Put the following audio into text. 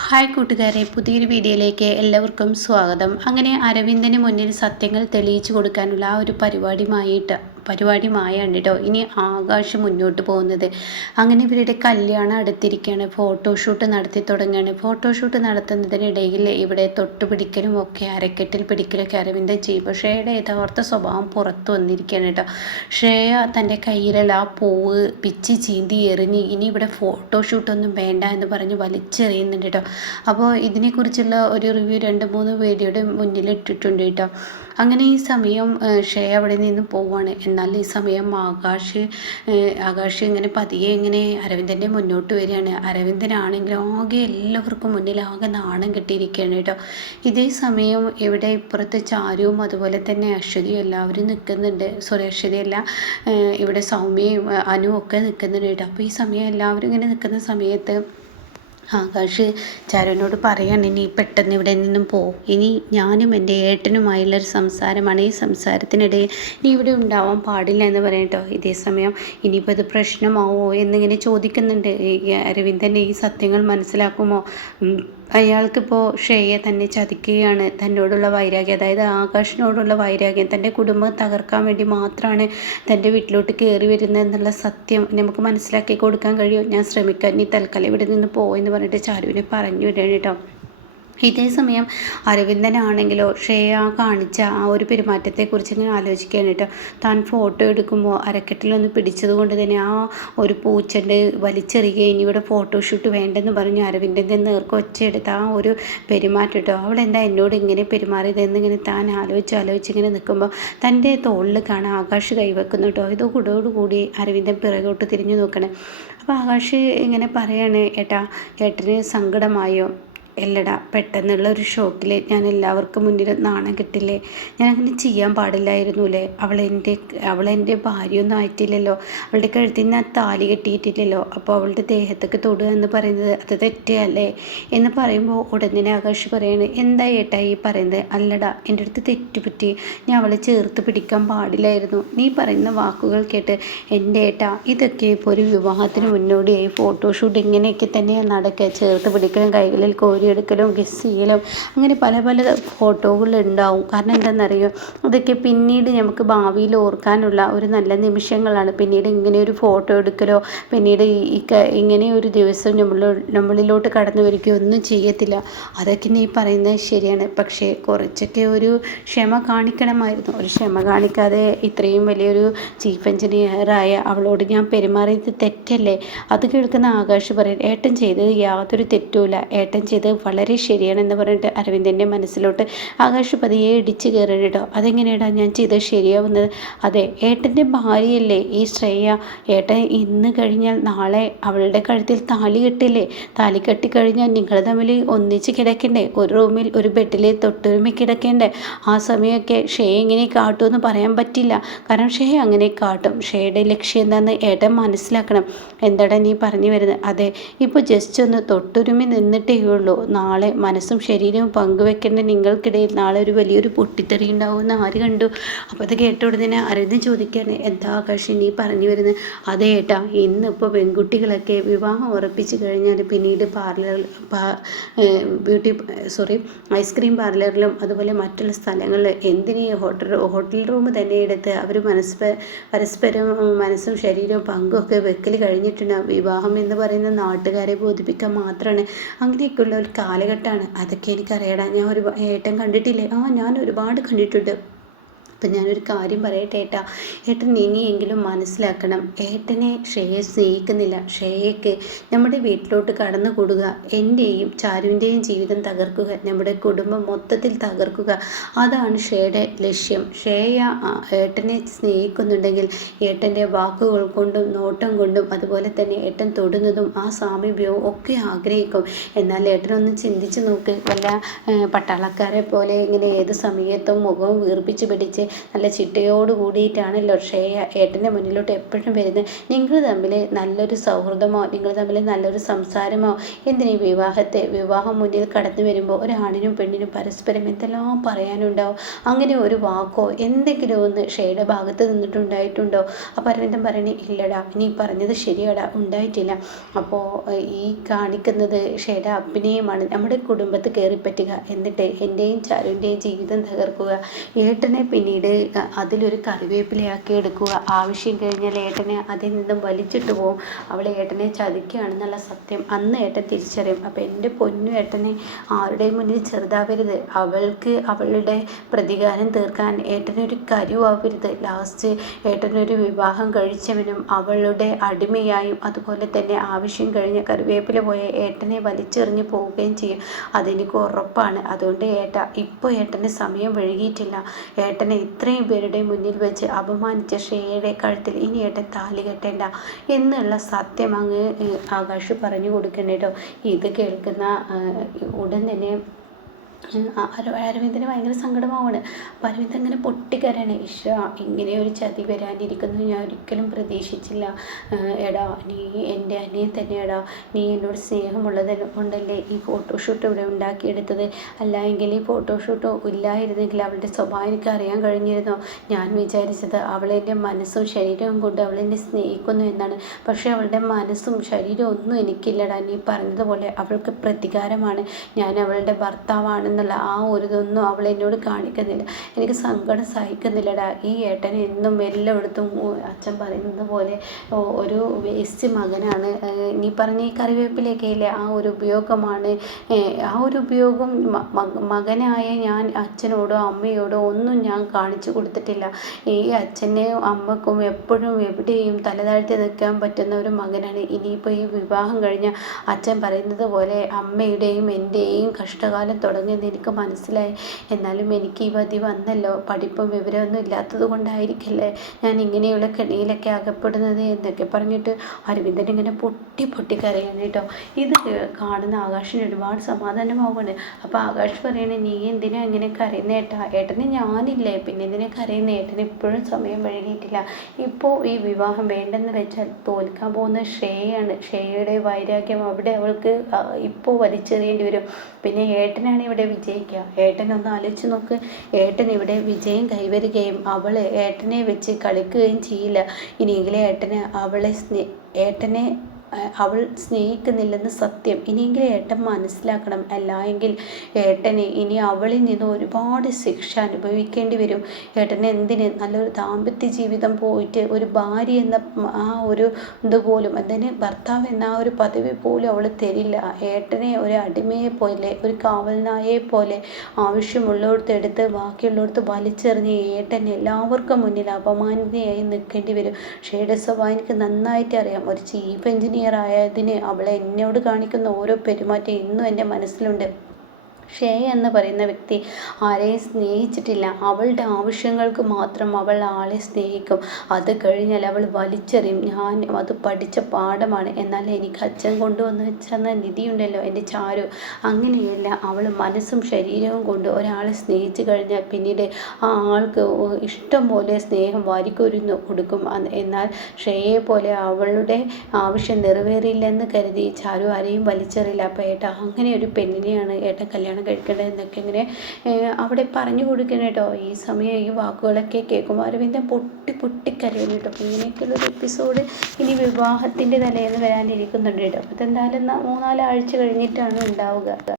Hi കൂട്ടുകാരെ, പുതിയൊരു വീഡിയോയിലേക്ക് എല്ലാവർക്കും സ്വാഗതം. അങ്ങനെ അരവിന്ദന് മുന്നിൽ സത്യങ്ങൾ തെളിയിച്ചു കൊടുക്കാനുള്ള ആ ഒരു പരിപാടിയുമായാണ് കേട്ടോ ഇനി ആകാശ് മുന്നോട്ട് പോകുന്നത്. അങ്ങനെ ഇവരുടെ കല്യാണം അടുത്തിരിക്കുകയാണ്. ഫോട്ടോഷൂട്ട് നടത്തി തുടങ്ങുകയാണ്. ഫോട്ടോഷൂട്ട് നടത്തുന്നതിനിടയിൽ ഇവിടെ തൊട്ടുപിടിക്കലും ഒക്കെ അരക്കെട്ടിൽ പിടിക്കലൊക്കെ അരവിന്ദൻ ചെയ്യും. ശ്രേയയുടെ യഥാർത്ഥ സ്വഭാവം പുറത്തു വന്നിരിക്കുകയാണ് കേട്ടോ. ശ്രേയ തൻ്റെ കയ്യിലുള്ള ആ പൂവ് പിച്ചി ചീന്തി എറിഞ്ഞ് ഇനി ഇവിടെ ഫോട്ടോഷൂട്ടൊന്നും വേണ്ട എന്ന് പറഞ്ഞ് വലിച്ചെറിയുന്നുണ്ട് കേട്ടോ. അപ്പോൾ ഇതിനെക്കുറിച്ചുള്ള ഒരു റിവ്യൂ 2-3 വീഡിയോയുടെ മുന്നിൽ ഇട്ടിട്ടുണ്ട് കേട്ടോ. അങ്ങനെ ഈ സമയം ശ്രേയ അവിടെ നിന്ന് പോവാണ്. എന്നാൽ ഈ സമയം ആകാശ് ഇങ്ങനെ പതിയെ ഇങ്ങനെ അരവിന്ദൻ്റെ മുന്നോട്ട് വരികയാണ്. അരവിന്ദനാണെങ്കിൽ ആകെ എല്ലാവർക്കും മുന്നിൽ ആകെ നാണം കെട്ടിയിരിക്കുകയാണ് കേട്ടോ. ഇതേ സമയം ഇവിടെ ഇപ്പുറത്ത് ചാരുവും അതുപോലെ തന്നെ അശ്വതിയും എല്ലാവരും നിൽക്കുന്നുണ്ട്. അശ്വതിയല്ല, ഇവിടെ സൗമ്യയും അനുവും ഒക്കെ നിൽക്കുന്നുണ്ട് കേട്ടോ. അപ്പോൾ ഈ സമയം എല്ലാവരും ഇങ്ങനെ നിൽക്കുന്ന സമയത്ത് ആകാശ് ചാരുവിനോട് പറയാണ്, ഇനി പെട്ടെന്ന് ഇവിടെ നിന്നും ഇനി ഞാനും എൻ്റെ ഏട്ടനുമായുള്ളൊരു സംസാരമാണ്. ഈ സംസാരത്തിനിടയിൽ നീ ഇവിടെ ഉണ്ടാവാൻ പാടില്ല എന്ന് പറയട്ടോ. ഇതേ സമയം ഇനിയിപ്പോൾ ഇത് പ്രശ്നമാവോ എന്നിങ്ങനെ ചോദിക്കുന്നുണ്ട്. അരവിന്ദൻ ഈ സത്യങ്ങൾ മനസ്സിലാക്കുമോ? അയാൾക്കിപ്പോൾ ശ്രേയയെ തന്നെ ചതിക്കുകയാണ്. തന്നോടുള്ള വൈരാഗ്യം, അതായത് ആകാശിനോടുള്ള വൈരാഗ്യം, തൻ്റെ കുടുംബം തകർക്കാൻ വേണ്ടി മാത്രമാണ് തൻ്റെ വീട്ടിലോട്ട് കയറി വരുന്നത് എന്നുള്ള സത്യം നമുക്ക് മനസ്സിലാക്കി കൊടുക്കാൻ കഴിയും. ഞാൻ ശ്രമിക്കാം, നീ തൽക്കാലം ഇവിടെ നിന്ന് എന്ന് പറഞ്ഞിട്ട് ചാരുവിനെ പറഞ്ഞു വിടണം കേട്ടോ. ഇതേ സമയം അരവിന്ദനാണെങ്കിലോ ശ്രേയ കാണിച്ച ആ ഒരു പെരുമാറ്റത്തെക്കുറിച്ച് ഇങ്ങനെ ആലോചിക്കുകയാണ് കേട്ടോ. താൻ ഫോട്ടോ എടുക്കുമ്പോൾ അരക്കെട്ടിലൊന്ന് പിടിച്ചത് കൊണ്ട് തന്നെ ആ ഒരു പൂച്ചെണ്ട് വലിച്ചെറിയുകയും ഇനി ഇവിടെ ഫോട്ടോഷൂട്ട് വേണ്ടെന്ന് പറഞ്ഞു അരവിന്ദൻ്റെ നേർക്ക് ഒച്ചയെടുത്ത ആ ഒരു പെരുമാറ്റം കേട്ടോ. അവളെന്താ എന്നോട് ഇങ്ങനെ പെരുമാറിയതെന്നിങ്ങനെ താൻ ആലോചിച്ചിങ്ങനെ നിൽക്കുമ്പോൾ തൻ്റെ തോളിൽ കാണാൻ ആകാശ് കൈവെക്കുന്നു കേട്ടോ. ഇതോടുകൂടി അരവിന്ദൻ പിറകോട്ട് തിരിഞ്ഞു നോക്കണം. അപ്പോൾ ആകാശ് ഇങ്ങനെ പറയാണ്, ഏട്ടന് സങ്കടമായോ? എല്ലടാ, പെട്ടെന്നുള്ള ഒരു ഷോക്കിൽ ഞാൻ എല്ലാവർക്കും മുന്നിൽ നാണം കിട്ടില്ലേ? ഞാനങ്ങനെ ചെയ്യാൻ പാടില്ലായിരുന്നുല്ലേ? അവളെൻ്റെ ഭാര്യയൊന്നും ആയിട്ടില്ലല്ലോ. അവളുടെ കഴുത്തിൽ ഞാൻ താലി കെട്ടിയിട്ടില്ലല്ലോ. അപ്പോൾ അവളുടെ ദേഹത്തേക്ക് തൊടുക എന്ന് പറയുന്നത് അത് തെറ്റല്ലേ എന്ന് പറയുമ്പോൾ ഉടനെ ആകാശ് പറയാണ്, എന്താ ഏട്ടാ ഈ പറയുന്നത്? അല്ലടാ, എൻ്റെ അടുത്ത് തെറ്റുപറ്റി. ഞാൻ അവളെ ചേർത്ത് പിടിക്കാൻ പാടില്ലായിരുന്നു. നീ പറയുന്ന വാക്കുകൾ കേട്ട് എൻ്റെ ഏട്ടാ, ഇതൊക്കെ ഇപ്പോൾ ഒരു വിവാഹത്തിന് മുന്നോടിയായി ഫോട്ടോഷൂട്ട് ഇങ്ങനെയൊക്കെ തന്നെയാണ് നടക്കുക. ചേർത്ത് പിടിക്കലും കൈകളിൽ എടുക്കലും കിസ് ചെയ്യലും അങ്ങനെ പല ഫോട്ടോകളുണ്ടാവും. കാരണം എന്താണെന്നറിയോ, അതൊക്കെ പിന്നീട് നമുക്ക് ഭാവിയിൽ ഓർക്കാനുള്ള ഒരു നല്ല നിമിഷങ്ങളാണ്. പിന്നീട് ഇങ്ങനെ ഒരു ഫോട്ടോ എടുക്കലോ പിന്നീട് ഇങ്ങനെ ഒരു ദിവസം നമ്മളിലോട്ട് കടന്നു വരികയോ ഒന്നും ചെയ്യത്തില്ല. അതൊക്കെ നീ പറയുന്നത് ശരിയാണ്. പക്ഷേ കുറച്ചൊക്കെ ഒരു ക്ഷമ കാണിക്കണമായിരുന്നു. ഒരു ക്ഷമ കാണിക്കാതെ ഇത്രയും വലിയൊരു ചീഫ് എഞ്ചിനീയറായ അവളോട് ഞാൻ പെരുമാറിയത് തെറ്റല്ലേ? അത് കേൾക്കുന്ന ആകാശ് പറയും, ഏട്ടൻ ചെയ്തത് യാതൊരു തെറ്റുമില്ല, ഏട്ടൻ ചെയ്തത് വളരെ ശരിയാണെന്ന് പറഞ്ഞിട്ട് അരവിന്ദൻ്റെ മനസ്സിലോട്ട് ആകാശ് പതിയെ ഇടിച്ച് കയറണം കേട്ടോ. അതെങ്ങനെയാടാ ഞാൻ ചെയ്തത് ശരിയാവുന്നത്? അതെ, ഏട്ടൻ്റെ ഭാര്യയല്ലേ ഈ ശ്രേയ. ഏട്ടൻ ഇന്ന് കഴിഞ്ഞാൽ നാളെ അവളുടെ കഴുത്തിൽ താലി കെട്ടില്ലേ? താലി കെട്ടിക്കഴിഞ്ഞാൽ നിങ്ങൾ തമ്മിൽ ഒന്നിച്ച് കിടക്കണ്ടേ? ഒരു റൂമിൽ ഒരു ബെഡിൽ തൊട്ടുരുമി കിടക്കേണ്ടേ? ആ സമയമൊക്കെ ശ്രേയ ഇങ്ങനെ കാട്ടുമെന്ന് പറയാൻ പറ്റില്ല. കാരണം ശ്രേയ അങ്ങനെ കാട്ടും. ശ്രേയയുടെ ലക്ഷ്യം എന്താണെന്ന് ഏട്ടൻ മനസ്സിലാക്കണം. എന്താടാ നീ പറഞ്ഞു വരുന്നത്? അതെ, ഇപ്പോൾ ജസ്റ്റ് ഒന്ന് തൊട്ടുരുമി നിന്നിട്ടേ ഉള്ളൂ. നാളെ മനസ്സും ശരീരവും പങ്കുവെക്കേണ്ട നിങ്ങൾക്കിടയിൽ നാളെ ഒരു വലിയൊരു പൊട്ടിത്തെറി ഉണ്ടാവുമെന്ന് ആര് കണ്ടു? അപ്പോൾ അത് കേട്ട ഉടനെ അരവിന്ദ് ചോദിക്കുകയാണ്, എന്താ ആകാശ് നീ പറഞ്ഞു വരുന്നത്? അതേ ഏട്ടാ, ഇന്നിപ്പോൾ പെൺകുട്ടികളൊക്കെ വിവാഹം ഉറപ്പിച്ച് കഴിഞ്ഞാൽ പിന്നീട് ഐസ്ക്രീം പാർലറിലും അതുപോലെ മറ്റുള്ള സ്ഥലങ്ങളിൽ എന്തിനീ ഹോട്ടൽ റൂം തന്നെ എടുത്ത് അവർ പരസ്പരം മനസ്സും ശരീരവും പങ്കുമൊക്കെ വെക്കൽ കഴിഞ്ഞിട്ടുണ്ട്. വിവാഹം എന്ന് പറയുന്ന നാട്ടുകാരെ ബോധിപ്പിക്കാൻ മാത്രമാണ്. അങ്ങനെയൊക്കെയുള്ള ഒരു കാലഘട്ടമാണ്. അതൊക്കെ എനിക്കറിയാടാ. ഞാൻ ഏട്ടൻ കണ്ടിട്ടില്ലേ? ഞാൻ ഒരുപാട് കണ്ടിട്ടുണ്ട്. അപ്പം ഞാനൊരു കാര്യം പറയട്ടെ ഏട്ടൻ ഇനിയെങ്കിലും മനസ്സിലാക്കണം. ഏട്ടനെ ശ്രേയ സ്നേഹിക്കുന്നില്ല. ശ്രേയയ്ക്ക് നമ്മുടെ വീട്ടിലോട്ട് കടന്നു കൂടുക, എൻ്റെയും ചാരുവിൻ്റെയും ജീവിതം തകർക്കുക, നമ്മുടെ കുടുംബം മൊത്തത്തിൽ തകർക്കുക, അതാണ് ശ്രേയയുടെ ലക്ഷ്യം. ശ്രേയ ഏട്ടനെ സ്നേഹിക്കുന്നുണ്ടെങ്കിൽ ഏട്ടൻ്റെ വാക്കുകൾ കൊണ്ടും നോട്ടം കൊണ്ടും അതുപോലെ തന്നെ ഏട്ടൻ തൊടുന്നതും ആ സാമീപ്യവും ഒക്കെ ആഗ്രഹിക്കും. എന്നാൽ ഏട്ടനൊന്ന് ചിന്തിച്ച് നോക്ക്. വല്ല പട്ടാളക്കാരെ പോലെ ഇങ്ങനെ ഏത് സമയത്തും മുഖവും വീർപ്പിച്ച് പിടിച്ച് നല്ല ചിട്ടയോട് കൂടിയിട്ടാണല്ലോ ശ്രേയ ഏട്ടൻ്റെ മുന്നിലോട്ട് എപ്പോഴും വരുന്നത്. നിങ്ങൾ തമ്മിൽ നല്ലൊരു സൗഹൃദമോ നിങ്ങൾ തമ്മിൽ നല്ലൊരു സംസാരമോ എന്തിനീ വിവാഹം മുന്നിൽ കടന്നു വരുമ്പോൾ ഒരാണിനും പെണ്ണിനും പരസ്പരം എന്തെല്ലാം പറയാനുണ്ടാവും. അങ്ങനെ ഒരു വാക്കോ എന്തെങ്കിലും ഒന്ന് ശ്രേയയുടെ ഭാഗത്ത് നിന്നിട്ടുണ്ടായിട്ടുണ്ടോ? അപ്പോൾ അരവിന്ദൻ പറയണേ ഇല്ലടാ, നീ പറഞ്ഞത് ശരിയാടാ, ഉണ്ടായിട്ടില്ല. അപ്പോൾ ഈ കാണിക്കുന്നത് ശ്രേയയുടെ അഭിനയമാണ്. നമ്മുടെ കുടുംബത്ത് കയറിപ്പറ്റുക, എന്നിട്ട് എൻ്റെയും ചാരുവിൻ്റെയും ജീവിതം തകർക്കുക, ഏട്ടനെ പിന്നീട് അതിലൊരു കറിവേപ്പിലയാക്കി എടുക്കുക, ആവശ്യം കഴിഞ്ഞാൽ ഏട്ടനെ അതിൽ നിന്നും വലിച്ചിട്ട് പോകും. അവൾ ഏട്ടനെ ചതിക്കുകയാണെന്നുള്ള സത്യം അന്ന് ഏട്ടൻ തിരിച്ചറിയും. അപ്പോൾ എൻ്റെ പൊന്നു ഏട്ടനെ ആരുടെയും മുന്നിൽ ചെറുതാവരുത്. അവൾക്ക് അവളുടെ പ്രതികാരം തീർക്കാൻ ഏട്ടനൊരു കരുവാവരുത്. ലാസ്റ്റ് ഏട്ടനൊരു വിവാഹം കഴിച്ചവനും അവളുടെ അടിമയായും അതുപോലെ തന്നെ ആവശ്യം കഴിഞ്ഞ കറിവേപ്പില പോയ ഏട്ടനെ വലിച്ചെറിഞ്ഞ് പോവുകയും ചെയ്യും. അതെനിക്ക് ഉറപ്പാണ്. അതുകൊണ്ട് ഇപ്പോൾ ഏട്ടന് സമയം വൈകിയിട്ടില്ല. ഏട്ടനെ ഇത്രയും പേരുടെ മുന്നിൽ വെച്ച് അപമാനിച്ച ശ്രേയയുടെ കഴുത്തിൽ ഇനി ഏട്ടൻ താലി കെട്ടേണ്ട എന്നുള്ള സത്യം അങ്ങ് ആകാശ് പറഞ്ഞു കൊടുക്കണേ കേട്ടോ. ഇത് കേൾക്കുന്ന ഉടൻ തന്നെ അരവിന്ദന് ഭയങ്കര സങ്കടമാവാണ്. അപ്പോൾ അരവിന്ദൻ ഇങ്ങനെ പൊട്ടിക്കരയാണ്. ഇങ്ങനെ ഒരു ചതി വരാനിരിക്കുന്നു ഞാൻ ഒരിക്കലും പ്രതീക്ഷിച്ചില്ല. എടാ, നീ എൻ്റെ അനിയൻ തന്നെയാടാ. നീ എന്നോട് സ്നേഹമുള്ളത് കൊണ്ടല്ലേ ഈ ഫോട്ടോഷൂട്ട് ഇവിടെ ഉണ്ടാക്കിയെടുത്തത്. അല്ല എങ്കിൽ ഈ ഫോട്ടോഷൂട്ട് ഇല്ലായിരുന്നെങ്കിൽ അവളുടെ സ്വഭാവം എനിക്ക് അറിയാൻ കഴിഞ്ഞിരുന്നോ? ഞാൻ വിചാരിച്ചത് അവളെൻ്റെ മനസ്സും ശരീരവും കൊണ്ട് അവളെന്നെ സ്നേഹിക്കുന്നു എന്നാണ്. പക്ഷേ അവളുടെ മനസ്സും ശരീരവും ഒന്നും എനിക്കില്ലടാ. നീ പറഞ്ഞതുപോലെ അവൾക്ക് പ്രതികാരമാണ്. ഞാൻ അവളുടെ ഭർത്താവാണ് എന്നുള്ള ആ ഒരു ഇതൊന്നും അവൾ എന്നോട് കാണിക്കുന്നില്ല. എനിക്ക് സങ്കടം സഹിക്കുന്നില്ലടാ. ഈ ഏട്ടനെ എന്നും എല്ലായിടത്തും അച്ഛൻ പറയുന്നത് പോലെ ഒരു വേസ്റ്റ് മകനാണ്. നീ പറഞ്ഞ ഈ കറിവേപ്പിലൊക്കെ ഇല്ലേ, ആ ഒരു ഉപയോഗമാണ്. ആ ഒരു ഉപയോഗം മകനായ ഞാൻ അച്ഛനോടോ അമ്മയോടോ ഒന്നും ഞാൻ കാണിച്ചു കൊടുത്തിട്ടില്ല. ഈ അച്ഛനെയും അമ്മക്കും എപ്പോഴും എവിടെയും തലതാഴ്ത്തി നിൽക്കാൻ പറ്റുന്ന ഒരു മകനാണ്. ഇനിയിപ്പോൾ ഈ വിവാഹം കഴിഞ്ഞ അച്ഛൻ പറയുന്നത് പോലെ അമ്മയുടെയും എൻ്റെയും കഷ്ടകാലം തുടങ്ങി എനിക്ക് മനസ്സിലായി. എന്നാലും എനിക്ക് ഈ വധി വന്നല്ലോ. പഠിപ്പും വിവരമൊന്നും ഇല്ലാത്തത് കൊണ്ടായിരിക്കല്ലേ ഞാൻ ഇങ്ങനെയുള്ള കെണിയിലൊക്കെ അകപ്പെടുന്നത് എന്നൊക്കെ പറഞ്ഞിട്ട് അരവിന്ദൻ ഇങ്ങനെ പൊട്ടി കരയാണ് കേട്ടോ. ഇത് കാണുന്ന ആകാശിന് ഒരുപാട് സമാധാനമാവുകയാണ്. അപ്പോൾ ആകാശ് പറയണേ, നീ എന്തിനാ ഇങ്ങനെ കരയുന്ന ഏട്ടാ? ഏട്ടന് ഞാനില്ലേ, പിന്നെ എന്തിനാ കരയുന്ന? ഏട്ടന് ഇപ്പോഴും സമയം വൈകിയിട്ടില്ല. ഇപ്പോൾ ഈ വിവാഹം വേണ്ടെന്ന് വെച്ചാൽ തോൽക്കാൻ പോകുന്ന ശ്രേയയാണ്. ശ്രേയയുടെ വൈരാഗ്യം അവിടെ അവൾക്ക് ഇപ്പോൾ വലിച്ചെറിയേണ്ടി വരും. പിന്നെ ഏട്ടനാണ് ഇവിടെ വിജയിക്കുക. ഏട്ടനൊന്ന് ആലോചിച്ച് നോക്ക്. ഏട്ടൻ ഇവിടെ വിജയം കൈവരുകയും അവൾ ഏട്ടനെ വെച്ച് കളിക്കുകയും ചെയ്യില്ല. ഇനിയെങ്കിലും ഏട്ടനെ അവൾ സ്നേഹിക്കുന്നില്ലെന്ന് സത്യം ഇനിയെങ്കിലും ഏട്ടൻ മനസ്സിലാക്കണം. അല്ല എങ്കിൽ ഏട്ടന് ഇനി അവളിൽ നിന്ന് ഒരുപാട് ശിക്ഷ അനുഭവിക്കേണ്ടി വരും. ഏട്ടന് എന്തിന് നല്ലൊരു ദാമ്പത്യ ജീവിതം പോയിട്ട് ഒരു ഭാര്യ എന്ന ആ ഒരു ഇതുപോലും അതിന് ഭർത്താവ് എന്ന ആ ഒരു പദവി പോലും അവൾ തരില്ല. ഏട്ടനെ ഒരു അടിമയെ പോലെ ഒരു കാവൽനായെ പോലെ ആവശ്യമുള്ളിടത്ത് എടുത്ത് ബാക്കിയുള്ളിടത്ത് വലിച്ചെറിഞ്ഞ് ഏട്ടൻ എല്ലാവർക്കും മുന്നിൽ അപമാനിതയായി നിൽക്കേണ്ടി വരും. ഷേയുടെ സ്വഭാവം എനിക്ക് നന്നായിട്ട് അറിയാം. ഒരു ചീഫ് എഞ്ചിനീയർ ആയതിന് അവളെ എന്നോട് കാണിക്കുന്ന ഓരോ പെരുമാറ്റം ഇന്നും എൻ്റെ മനസ്സിലുണ്ട്. ശ്രേയ എന്ന് പറയുന്ന വ്യക്തി ആരെയും സ്നേഹിച്ചിട്ടില്ല. അവളുടെ ആവശ്യങ്ങൾക്ക് മാത്രം അവൾ ആളെ സ്നേഹിക്കും. അത് കഴിഞ്ഞാൽ അവൾ വലിച്ചെറിയും. ഞാൻ അത് പഠിച്ച പാഠമാണ്. എന്നാൽ എനിക്ക് അച്ഛൻ കൊണ്ടുവന്ന് വെച്ചെന്ന നിധിയുണ്ടല്ലോ എൻ്റെ ചാരു, അങ്ങനെയല്ല. അവൾ മനസ്സും ശരീരവും കൊണ്ട് ഒരാളെ സ്നേഹിച്ചു കഴിഞ്ഞാൽ പിന്നീട് ആ ആൾക്ക് ഇഷ്ടം പോലെ സ്നേഹം വാരിക്കൊരുന്ന് കൊടുക്കും. എന്നാൽ ശ്രേയയെ പോലെ അവളുടെ ആവശ്യം നിറവേറിയില്ലെന്ന് കരുതി ചാരു ആരെയും വലിച്ചെറിയില്ല. അപ്പോൾ ഏട്ടാ, അങ്ങനെ ഒരു പെണ്ണിനെയാണ് ഏട്ടൻ കല്യാണം കഴിക്കേണ്ടത് എന്നൊക്കെ ഇങ്ങനെ അവിടെ പറഞ്ഞു കൊടുക്കണം കേട്ടോ. ഈ സമയം ഈ വാക്കുകളൊക്കെ കേൾക്കുമ്പോൾ അരവിന്ദൻ പൊട്ടിക്കരയുന്നു കേട്ടോ. അപ്പോൾ ഇങ്ങനെയൊക്കെയുള്ളൊരു എപ്പിസോഡ് ഇനി വിവാഹത്തിൻ്റെ തലേന്ന് വരാനിരിക്കുന്നുണ്ട് കേട്ടോ. അപ്പോൾ ഇതെന്തായാലും 3-4 ആഴ്ച കഴിഞ്ഞിട്ടാണ് ഉണ്ടാവുക.